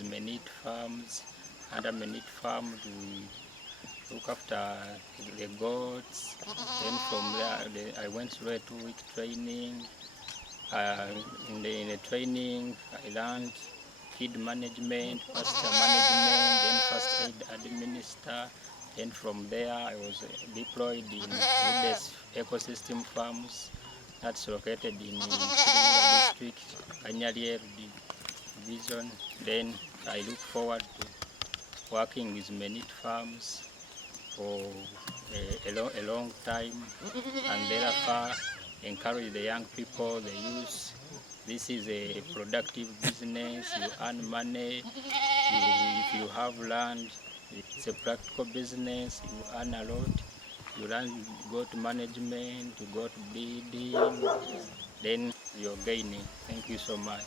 is Meat Farms. Under Meat Farm, we look after the goats. Then from there, I went through a 2-week training. In the training, I learned feed management, pasture management, then first aid administrator. Then from there, I was deployed in Rudes Ecosystem Farms. That's located in Kirunga District, Kanyarieru Division. Then I look forward to working with Meat Farms for a long time, and thereafter encourage the young people, the youth. This is a productive business. You earn money. If you have land, it's a practical business. You earn a lot. You learn goat management, you got breeding, then you're gaining. Thank you so much.